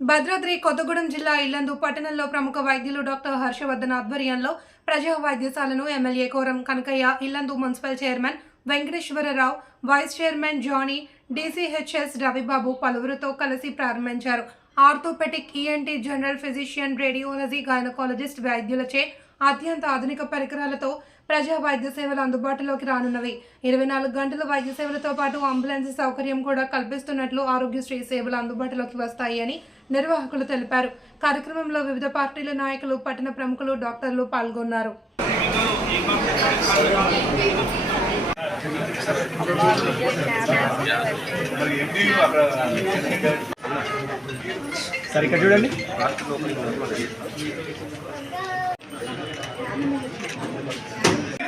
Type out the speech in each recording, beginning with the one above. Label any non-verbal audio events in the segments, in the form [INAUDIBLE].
భద్రాద్రి కొత్తగూడెం జిల్లా ఇల్లందు పట్టణంలో ప్రముఖ వైద్యులు డాక్టర్ హర్షవర్ధన్ ఆధ్వర్యంలో ప్రజా వైద్యశాలను MLA Koram Kanakaiah Yellandu municipal chairman Venkateswararao vice chairman Jani DCHS Ravibabu పలువురితో కలిసి ప్రారంభించారు. Orthopaedic ENT general physician radiology gynaecologist వైద్యులచే అత్యంత ఆధునిక పరికరాలతో ప్రజా వైద్య సేవలు అందుబాటులోకి రానున్నవి. ఇరవై నాలుగు గంటల వైద్య సేవలతో పాటు అంబులెన్స్ సౌకర్యం కూడా కల్పిస్తున్నట్లు ఆరోగ్యశ్రీ సేవలు అందుబాటులోకి వస్తాయి అని నిర్వాహకులు తెలిపారు. కార్యక్రమంలో వివిధ పార్టీల నాయకులు పట్టణ ప్రముఖులు డాక్టర్లు పాల్గొన్నారు. సార్ ఇక్కడ చూడండి.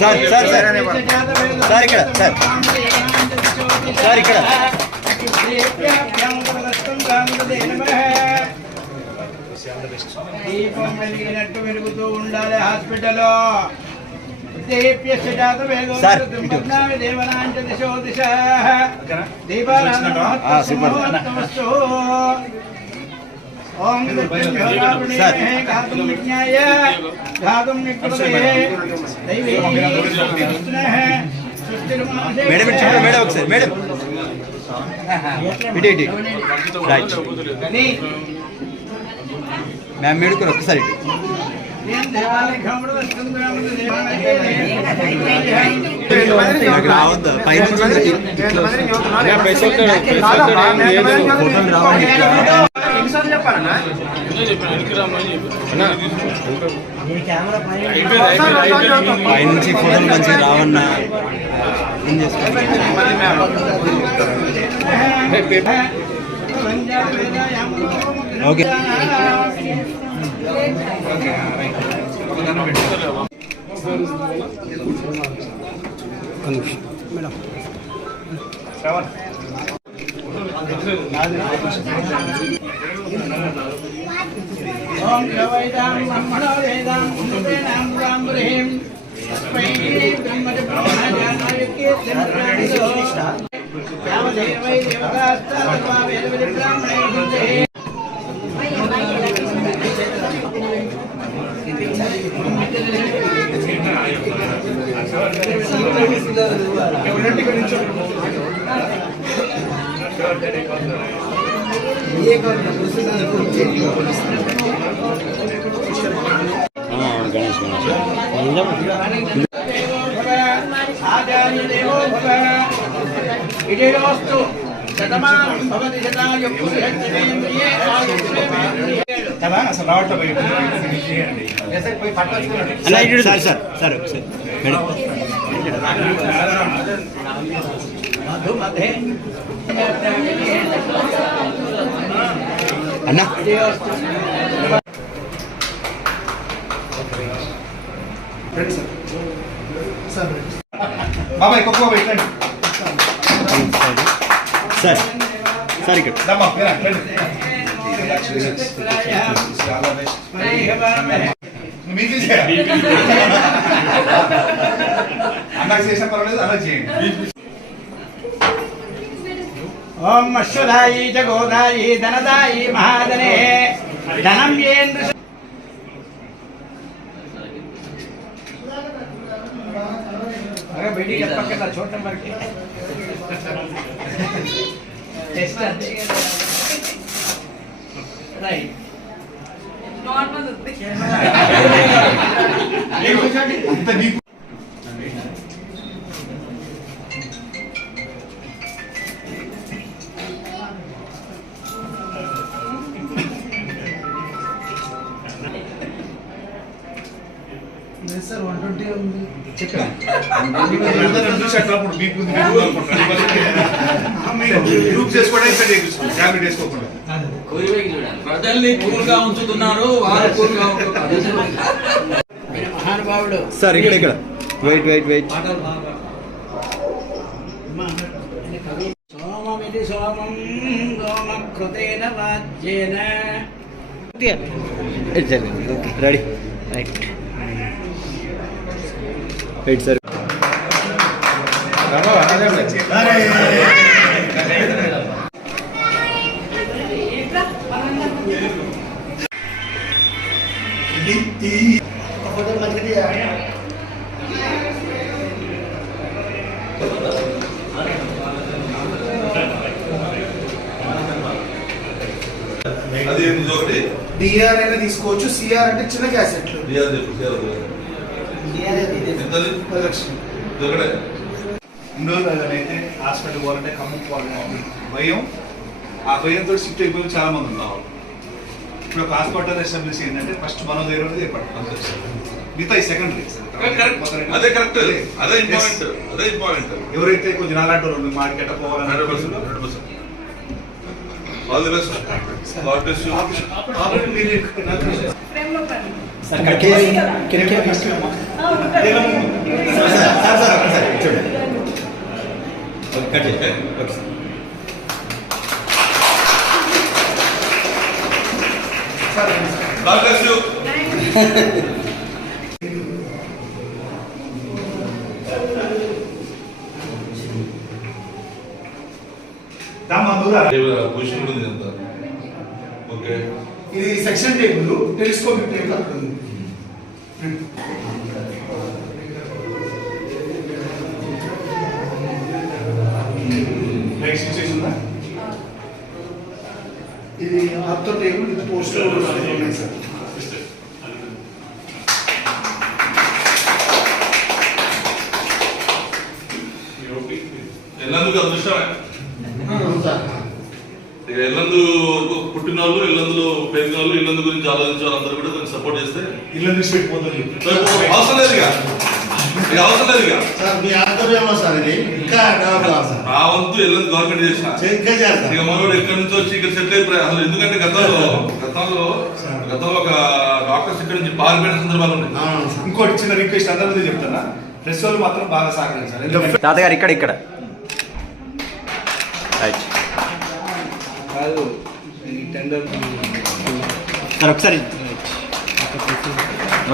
Sir sir sir. సార్ ఇక్కడ సార్. సార్ ఇక్కడ. దీపం వెలిగినట్టు వెలుగుతూ ఉండాలి హాస్పిటల్లో. దీప్య సుజాత వేగో సార్, ఇటు. మేడం ఇచ్చారు మేడం ఒకసారి మేడం ఇటు ఇటు రైట్ మ్యామ్ మేడుకొని ఒక్కసారి ఇటు రావద్దా పైన ఫోటోలు రావాలి పైనుంచి ఫోటోలు మంచిగా రావన్నా ఏం చేసుకోవాలి ఓకే ఓం ద్రవైదాం బ్రహ్మణో వేదాం తస్మై యావదేవై వేదవిధి బ్రాహ్మణే హిందే గణేష్ దేవో భవ ఆచార్య దేవో భవ ఇదేవస్తు శతమానం భవతి శతాయు పురుషేంద్రియే ఆయుష్యేంద్రియే అన్న ఇటు సార్ సార్ సార్ ఒకసారి మేడం. మధుమధే అన్న. బాబాయ్ కొక్కువ పెట్టండి సార్ సార్ ఇక్కడ. రండి అన్నకు చేసిన పర్వాలేదు అలా చేయండి. ओम अश्वधाई जगोधायी धनदायी महादने धनम अरे बेटी छोटे नॉर्मल [LAUGHS] గ్రూప్ చేసుకోవడానికి టాబ్లెట్ వేసుకోకుండా ప్రజల్ని కూల్గా ఉంచుతున్నారు వారు కూల్గా ఉంటున్నారు మహానుభావుడు సార్ ఇక్కడ ఇక్కడ. వెయిట్ వెయిట్ వెయిట్ సోమమిది సోమం సోమకృతేన వాజ్యేన okay ready right right sir DR అయినా తీసుకోవచ్చు సిఆర్ అంటే చిన్న క్యాసెట్లు డిఆర్ చెప్పు ఒకటే ఇండోర్ అయితే హాస్పిటల్ పోవాలంటే ఖమ్మం పోవాలంటే భయం ఆ భయంతో షిఫ్ట్ అయిపోయి చాలా మంది ఉన్నారు ఇప్పుడు ఒక హాస్పిటల్ ఎస్టాబ్లిష్ ఏంటంటే ఫస్ట్ మనం దగ్గర ఏర్పడతాం మిగతా ఈ సెకండరీ కరెక్ట్ అదే కరెక్ట్ అదే ఇంపార్టెంట్ అదే ఇంపార్టెంట్ ఎవరైతే కొంచెం నాలాంటి వాళ్ళు మార్కెట్ పోవాలని all the best God bless you sir cut చేయండి సార్ అంతా ఓకే ఇది సెక్షన్ టేబుల్ టెలిస్కోపిక్ టేబుల్ అక్కడ ఉంది. ఆర్థో టేబుల్ ఇది పోస్టర్ ఉన్నాయి సార్ ఎల్లందుకు అదృష్టమే ఇక ఎల్లందు పుట్టిన వాళ్ళు ఎల్లందులో పెరిగిన వాళ్ళు ఇల్లందు గురించి ఆలోచించే వాళ్ళందరూ కూడా కొంచెం సపోర్ట్ చేస్తే ఇల్లు పెట్టిపోతుంది అవసరం లేదు ఇక ఇక అవసరం లేదు ఇక. సార్ మీ ఆధ్వర్యంలో సార్ ఇది. ఇంకా డెవలప్ కావాలి సార్? ఆ వంతు ఎల్లందు గవర్నమెంట్ చేసిన? ఇంకా చేస్తారు ఇక మనోడు ఎక్కడి నుంచి వచ్చి ఇక్కడ సెటిల్ అయిపోయి. అసలు ఎందుకంటే గతంలో గతంలో గతంలో ఒక డాక్టర్స్ ఇక్కడ నుంచి పారిపోయిన సందర్భాలు ఉన్నాయి. అవును సార్. ఇంకోటి చిన్న రిక్వెస్ట్ అందరికీ చెప్తానా ప్రెస్ వాళ్ళు మాత్రం బాగా తాతగారు ఇక్కడ ఇక్కడ. కాదు టెండర్ సార్ ఒకసారి.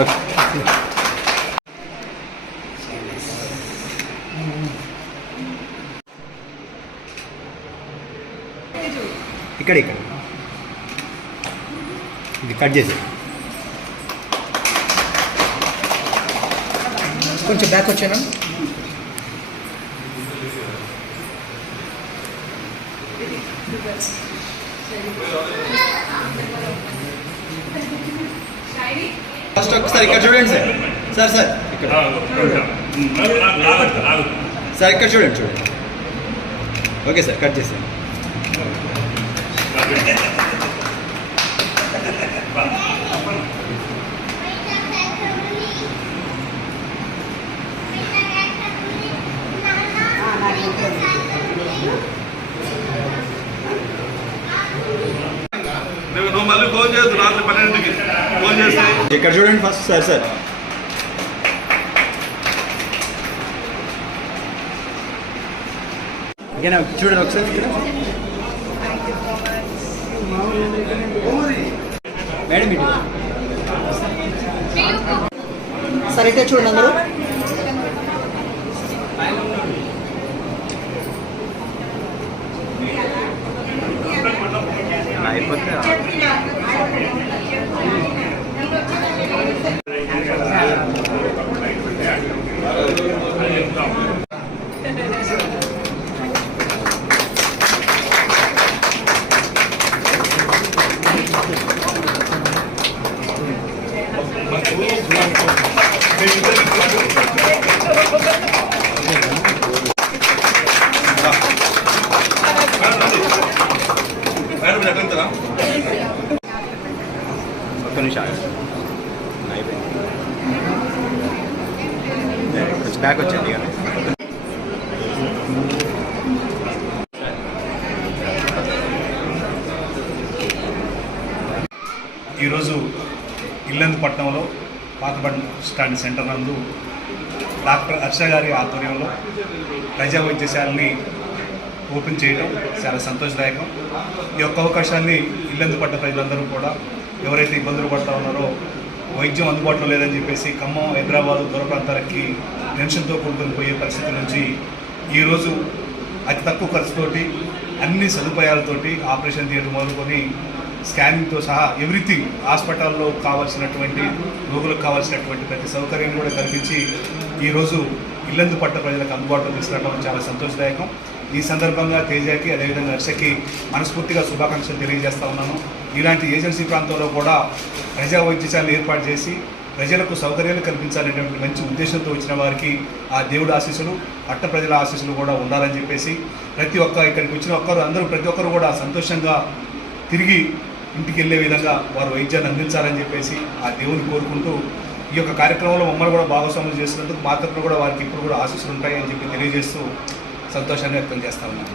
ఓకే. ఇక్కడ ఇక్కడ. ఇది కట్ చేసి. కొంచెం బ్యాక్ వచ్చాను? ఫస్ట్ ఒకసారి ఇక్కడ చూడండి సార్ సార్ సార్ ఇక్కడ. సార్ ఇక్కడ చూడండి చూడండి. ఓకే సార్ కట్ చేసాను నువ్వు మళ్ళీ ఫోన్ చేయొద్దు రాత్రి పన్నెండుకి ఫోన్ చేస్తే. ఇక్కడ చూడండి ఫస్ట్ సార్ సార్ చూడండి ఒకసారి మేడం ఇటు. సరే ఇటే చూడండి అందరూ అయిపోతే మేడం మీరు ఎక్కడ ఒక్క నిమిషం ఆగండి. అయిపోయింది కొంచెం బ్యాక్ వచ్చింది ఇక ఈరోజు ఇల్లందు పట్టణంలో పాత స్టాండ్ సెంటర్ నందు డాక్టర్ హర్ష గారి ఆధ్వర్యంలో ప్రజా వైద్యశాలని ఓపెన్ చేయడం చాలా సంతోషదాయకం. ఈ యొక్క అవకాశాన్ని ఇల్లందు పట్ట ప్రజలందరూ కూడా ఎవరైతే ఇబ్బందులు పడతా ఉన్నారో వైద్యం అందుబాటులో లేదని చెప్పేసి ఖమ్మం హైదరాబాద్ దూర ప్రాంతాలకి టెన్షన్తో కొనుక్కొని పోయే పరిస్థితి నుంచి ఈరోజు అతి తక్కువ ఖర్చుతోటి అన్ని సదుపాయాలతోటి ఆపరేషన్ థియేటర్ మొదలుకొని స్కానింగ్తో సహా ఎవ్రీథింగ్ హాస్పిటల్లో కావాల్సినటువంటి రోగులకు కావాల్సినటువంటి ప్రతి సౌకర్యం కూడా కల్పించి ఈరోజు ఇల్లందు పట్ట ప్రజలకు అందుబాటులో తీసుకురావడం చాలా సంతోషదాయకం. ఈ సందర్భంగా తేజాకి అదేవిధంగా హర్షకి మనస్ఫూర్తిగా శుభాకాంక్షలు తెలియజేస్తా ఉన్నాను. ఇలాంటి ఏజెన్సీ ప్రాంతంలో కూడా ప్రజా వైద్యశాలను ఏర్పాటు చేసి ప్రజలకు సౌకర్యాలు కల్పించాలనేటువంటి మంచి ఉద్దేశంతో వచ్చిన వారికి ఆ దేవుడి ఆశీస్సులు అట్ట ప్రజల ఆశీస్సులు కూడా ఉండాలని చెప్పేసి ప్రతి ఒక్క ఇక్కడికి వచ్చిన ఒక్కరు అందరూ ప్రతి ఒక్కరు కూడా సంతోషంగా తిరిగి ఇంటికి వెళ్ళే విధంగా వారు వైద్యాన్ని అందించాలని చెప్పేసి ఆ దేవుని కోరుకుంటూ ఈ యొక్క కార్యక్రమంలో మమ్మల్ని కూడా భాగస్వాములు చేసినందుకు మా తరపున కూడా వారికి ఇప్పుడు కూడా ఆశీస్సులు ఉంటాయని చెప్పి తెలియజేస్తూ సంతోషాన్ని వ్యక్తం చేస్తా ఉన్నాను.